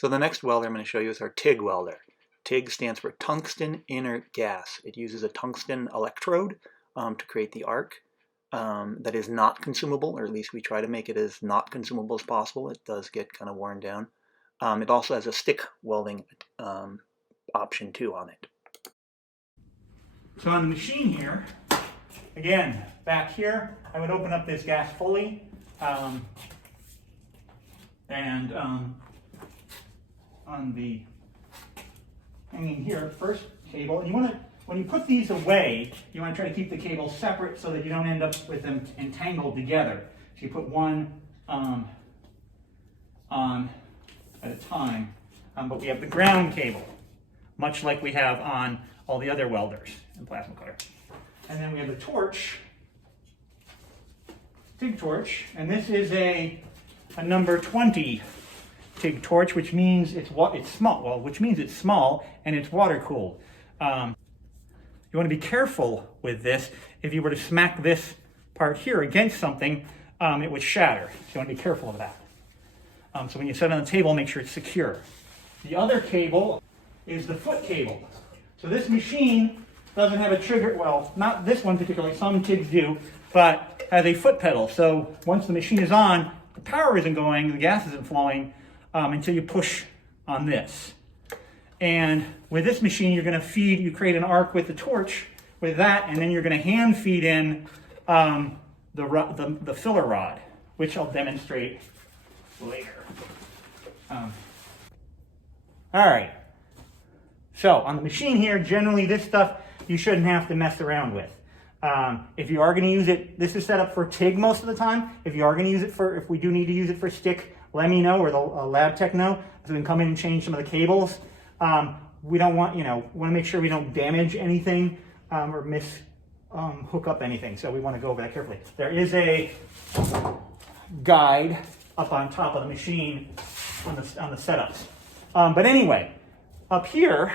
So the next welder I'm going to show you is our TIG welder. TIG stands for tungsten inert gas. It uses a tungsten electrode to create the arc that is not consumable, or at least we try to make it as not consumable as possible. It does get kind of worn down. It also has a stick welding option too on it. So on the machine here, again, back here, I would open up this gas fully and on the hanging here, first cable, and you want to, when you put these away, you want to try to keep the cables separate so that you don't end up with them entangled together. So you put one on at a time, but we have the ground cable, much like we have on all the other welders in plasma cutter. And then we have the torch, TIG torch, and this is a number 20 TIG torch, which means it's small. Well, which means it's small and it's water cooled. You want to be careful with this. If you were to smack this part here against something, it would shatter. So you want to be careful of that. So when you set it on the table, make sure it's secure. The other cable is the foot cable. So this machine doesn't have a trigger, well, not this one particularly, some TIGs do, but has a foot pedal. So once the machine is on, the power isn't going, the gas isn't flowing until you push on this. And with this machine, you're going to feed, you create an arc with the torch with that, and then you're going to hand feed in the filler rod, which I'll demonstrate later. All right. So on the machine here, generally this stuff you shouldn't have to mess around with. If you are going to use it, this is set up for TIG most of the time. If you are going to use it for, if we do need to use it for stick, let me know, or the lab tech know, so we can come in and change some of the cables. We don't want, want to make sure we don't damage anything or hook up anything. So we want to go over that carefully. There is a guide up on top of the machine on the setups. But anyway, up here,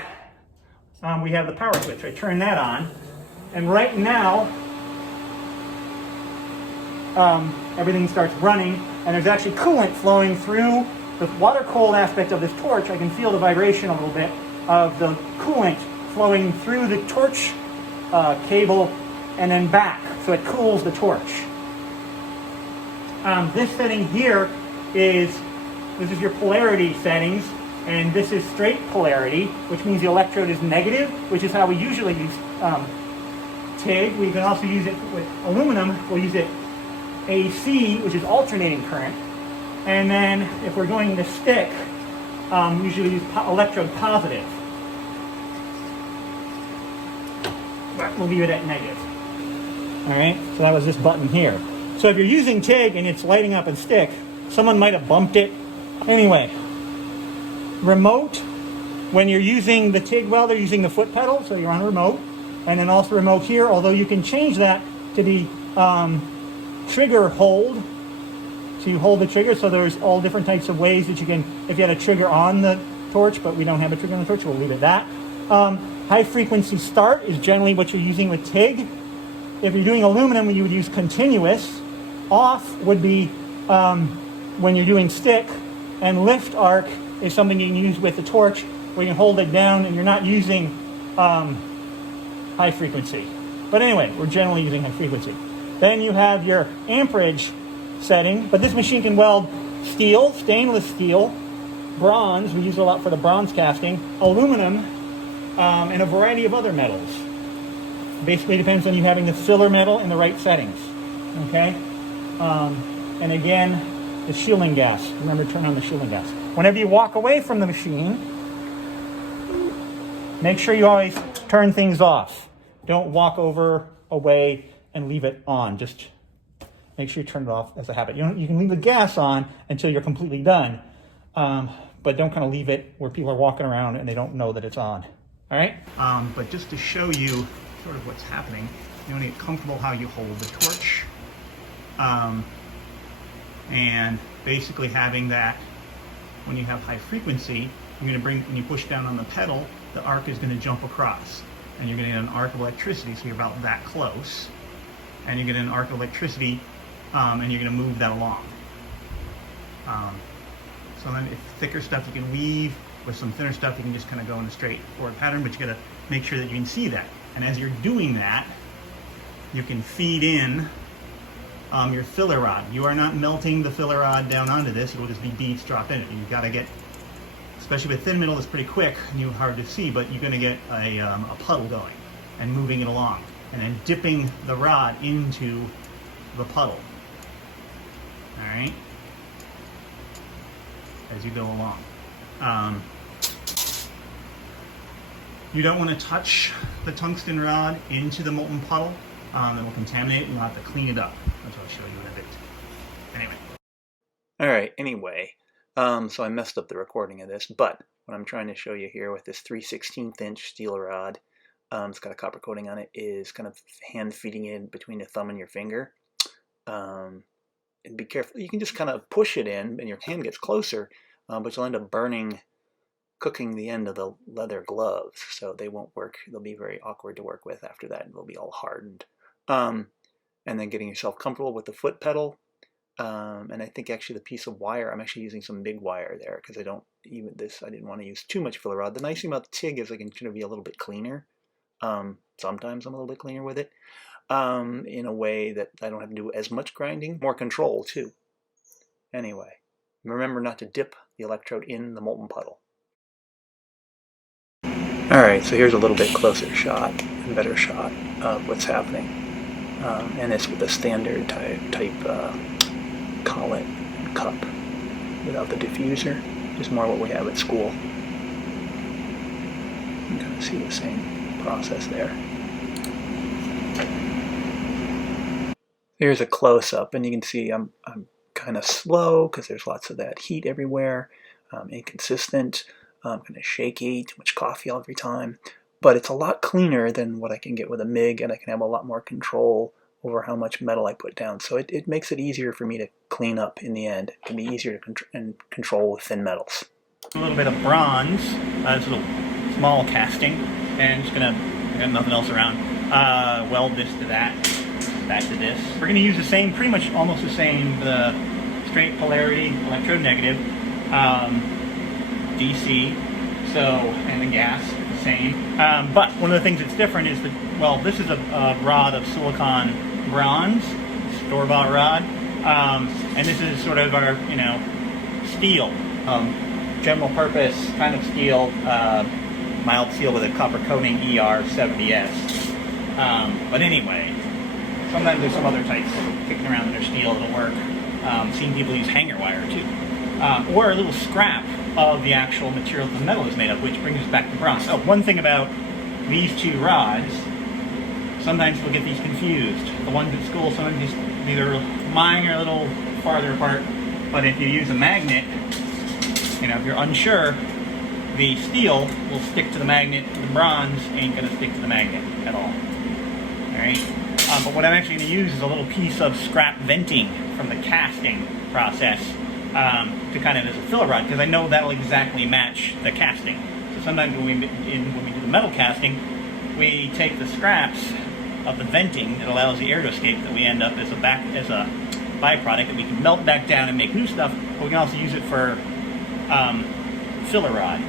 we have the power switch. I turn that on, and right now, everything starts running, and there's actually coolant flowing through the water-cooled aspect of this torch. I can feel the vibration a little bit of the coolant flowing through the torch cable and then back, so it cools the torch. This setting here this is your polarity settings, and this is straight polarity, which means the electrode is negative, which is how we usually use TIG. We can also use it with aluminum. We'll use it AC, which is alternating current. And then if we're going to stick, usually use electrode positive. But we'll leave it at negative. All right, so that was this button here. So if you're using TIG and it's lighting up and stick, someone might have bumped it. Anyway, remote, when you're using the TIG welder, using the foot pedal, so you're on a remote, and then also remote here, although you can change that to the trigger hold. So you hold the trigger, so there's all different types of ways that you can, if you had a trigger on the torch, but we don't have a trigger on the torch, we'll leave it that. High frequency start is generally what you're using with TIG. If you're doing aluminum, you would use continuous. Off would be when you're doing stick, and lift arc is something you can use with the torch where you can hold it down and you're not using high frequency. But anyway, we're generally using high frequency. Then you have your amperage setting, but this machine can weld steel, stainless steel, bronze, we use it a lot for the bronze casting, aluminum, and a variety of other metals. Basically depends on you having the filler metal in the right settings. Okay? And again, the shielding gas. Remember to turn on the shielding gas. Whenever you walk away from the machine, make sure you always turn things off. Don't walk away, and leave it on. Just make sure you turn it off as a habit. You can leave the gas on until you're completely done, but don't kind of leave it where people are walking around and they don't know that it's on. All right? But just to show you sort of what's happening, you want to get comfortable how you hold the torch. And basically having that, when you have high frequency, you're going to when you push down on the pedal, the arc is going to jump across. And you're going to get an arc of electricity, so you're about that close. And you get an arc of electricity, and you're going to move that along. Sometimes if thicker stuff you can weave, with some thinner stuff you can just kind of go in a straight forward pattern, but you got to make sure that you can see that. And as you're doing that, you can feed in your filler rod. You are not melting the filler rod down onto this, it will just be beads dropped in it. You've got to get, especially with thin metal, it's pretty quick and hard to see, but you're going to get a puddle going and moving it along. And then dipping the rod into the puddle. Alright? As you go along. You don't want to touch the tungsten rod into the molten puddle. It will contaminate it and you'll have to clean it up. That's what I'll show you in a bit. Anyway. Alright, anyway. So I messed up the recording of this, but what I'm trying to show you here with this 3/16 inch steel rod, it's got a copper coating on it, is kind of hand feeding in between the thumb and your finger. And be careful, you can just kind of push it in and your hand gets closer, but you'll end up cooking the end of the leather gloves, so they won't work. They'll be very awkward to work with after that, and they'll be all hardened. And then getting yourself comfortable with the foot pedal. And I think actually the piece of wire, I'm actually using some big wire there because I didn't want to use too much filler rod. The nice thing about the TIG is I can kind of be a little bit cleaner. Sometimes I'm a little bit cleaner with it, in a way that I don't have to do as much grinding, more control too. Anyway, remember not to dip the electrode in the molten puddle. Alright, so here's a little bit closer shot, and better shot of what's happening. And it's with a standard type collet cup without the diffuser, just more what we have at school. You can kind of see the same process there. Here's a close-up, and you can see I'm kind of slow because there's lots of that heat everywhere, inconsistent, kind of shaky, too much coffee every time. But it's a lot cleaner than what I can get with a MIG, and I can have a lot more control over how much metal I put down. So it makes it easier for me to clean up in the end. It can be easier to control with thin metals. A little bit of bronze, this little small casting, and just gonna, I got nothing else around, weld this to that, back to this. We're gonna use the same, pretty much almost the same, the straight polarity electrode negative, DC, so, and the gas, the same. But one of the things that's different is that, well, this is a rod of silicon bronze, store-bought rod, and this is sort of our, steel, general purpose kind of steel, mild steel with a copper coating ER70S. But anyway, sometimes there's some other types kicking around that are steel that'll work. Seen people use hanger wire too. Or a little scrap of the actual material that the metal is made of, which brings us back to bronze. Oh, one thing about these two rods, sometimes we'll get these confused. The ones at school, sometimes either mine are a little farther apart, but if you use a magnet, if you're unsure, the steel will stick to the magnet, the bronze ain't going to stick to the magnet at all. Alright? But what I'm actually going to use is a little piece of scrap venting from the casting process to kind of as a filler rod, because I know that'll exactly match the casting. So sometimes when we do the metal casting, we take the scraps of the venting that allows the air to escape, that we end up as a byproduct that we can melt back down and make new stuff, but we can also use it for filler rod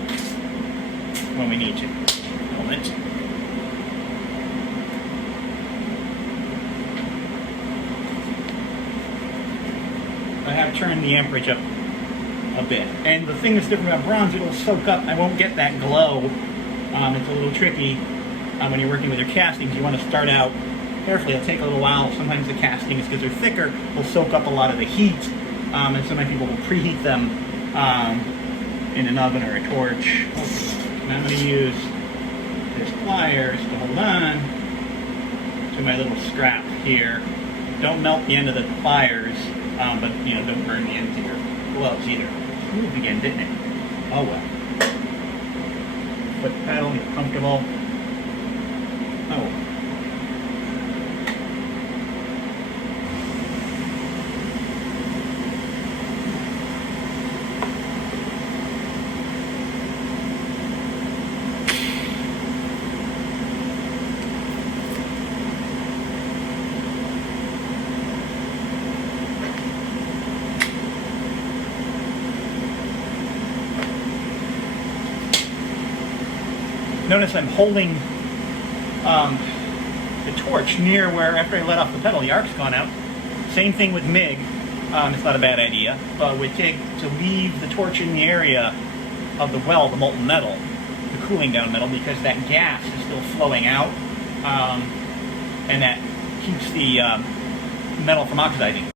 when we need to. Moment. I have turned the amperage up a bit. And the thing that's different about bronze, it'll soak up. I won't get that glow. It's a little tricky when you're working with your castings. You want to start out carefully. It'll take a little while. Sometimes the castings, because they're thicker, will soak up a lot of the heat. And sometimes people will preheat them in an oven or a torch. And I'm going to use this pliers to hold on to my little scrap here. Don't melt the end of the pliers, but don't burn the ends of your gloves either. Moved again, didn't it? Oh well. Foot pedal, get comfortable. Oh. Notice I'm holding the torch near where, after I let off the pedal, the arc's gone out. Same thing with MIG. It's not a bad idea, but with TIG, to leave the torch in the area of the well, the molten metal, the cooling down metal, because that gas is still flowing out, and that keeps the metal from oxidizing.